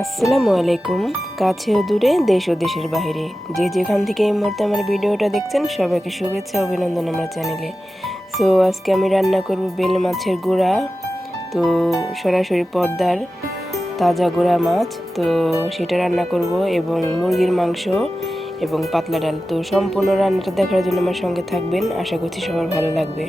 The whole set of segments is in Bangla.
আসসালামু আলাইকুম। কাছে ও দূরে, দেশ ও দেশের বাইরে, যে যেখান থেকে এই মুহূর্তে আমার ভিডিওটা দেখছেন সবাইকে শুভেচ্ছা অভিনন্দন আমার চ্যানেলে। সো আজকে আমি রান্না করব বেলে মাছের গুঁড়া। তো সরাসরি পদ্মার তাজা গুঁড়া মাছ, তো সেটা রান্না করব, এবং মুরগির মাংস এবং পাতলা ডাল। তো সম্পূর্ণ রান্নাটা দেখার জন্য আমার সঙ্গে থাকবেন, আশা করছি সবার ভালো লাগবে।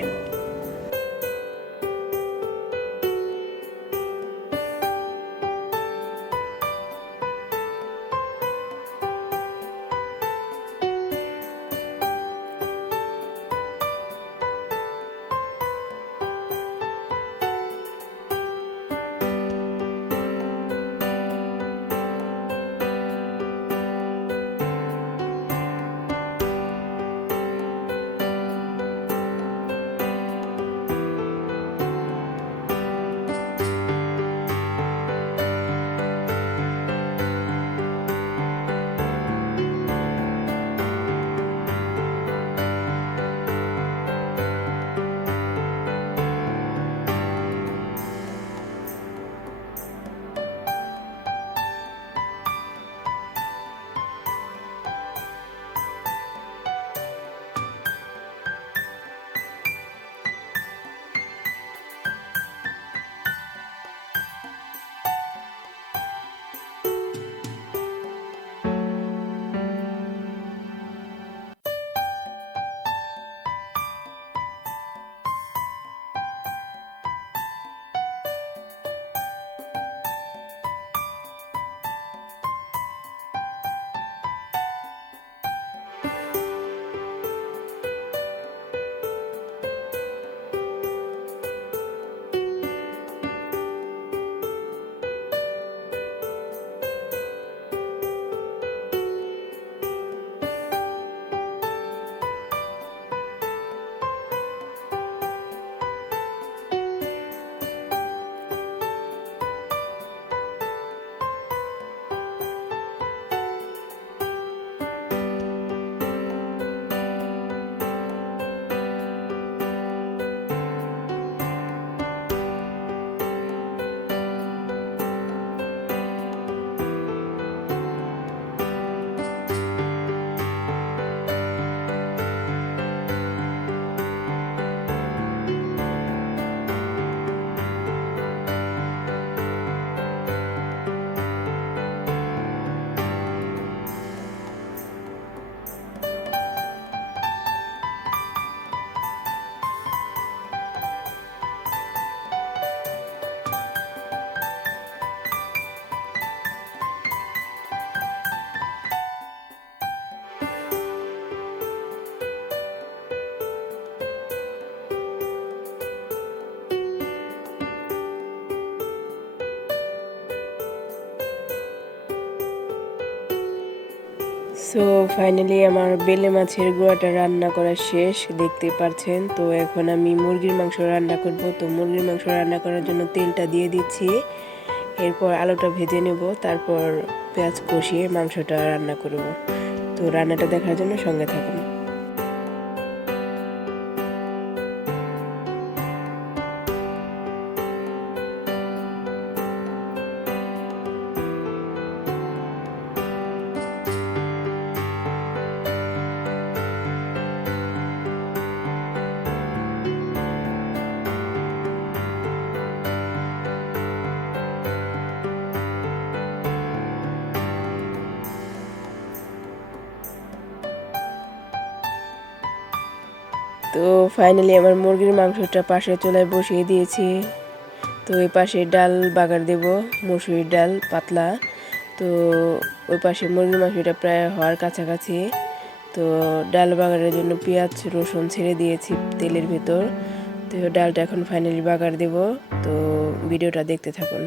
সো ফাইনালি আমার বেলে মাছের গুঁড়াটা রান্না করা শেষ, দেখতে পাচ্ছেন। তো এখন আমি মুরগির মাংস রান্না করব। তো মুরগির মাংস রান্না করার জন্য তেলটা দিয়ে দিচ্ছি, এরপর আলুটা ভেজে নেব, তারপর পেঁয়াজ কষিয়ে মাংসটা রান্না করব। তো রান্নাটা দেখার জন্য সঙ্গে থাকুন। তো ফাইনালি আমার মুরগির মাংসটা পাশের চুলায় বসিয়ে দিয়েছি। তো ওই পাশে ডাল বাগার দেব, মসুরির ডাল পাতলা। তো ওই পাশে মুরগির মাংসটা প্রায় হওয়ার কাছাকাছি। তো ডাল বাগারের জন্য পেঁয়াজ রসুন ছেড়ে দিয়েছি তেলের ভেতর। তো ডালটা এখন ফাইনালি বাগার দেব। তো ভিডিওটা দেখতে থাকুন।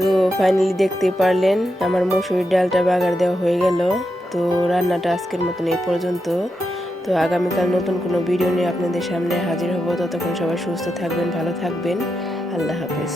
তো ফাইনালি দেখতে পারলেন আমার মসুরির ডালটা বাগার দেওয়া হয়ে গেল। তো রান্নাটা আজকের মতন এই পর্যন্ত। তো আগামীকাল নতুন কোনো ভিডিও নিয়ে আপনাদের সামনে হাজির হব। ততক্ষণ সবাই সুস্থ থাকবেন, ভালো থাকবেন। আল্লাহ হাফেজ।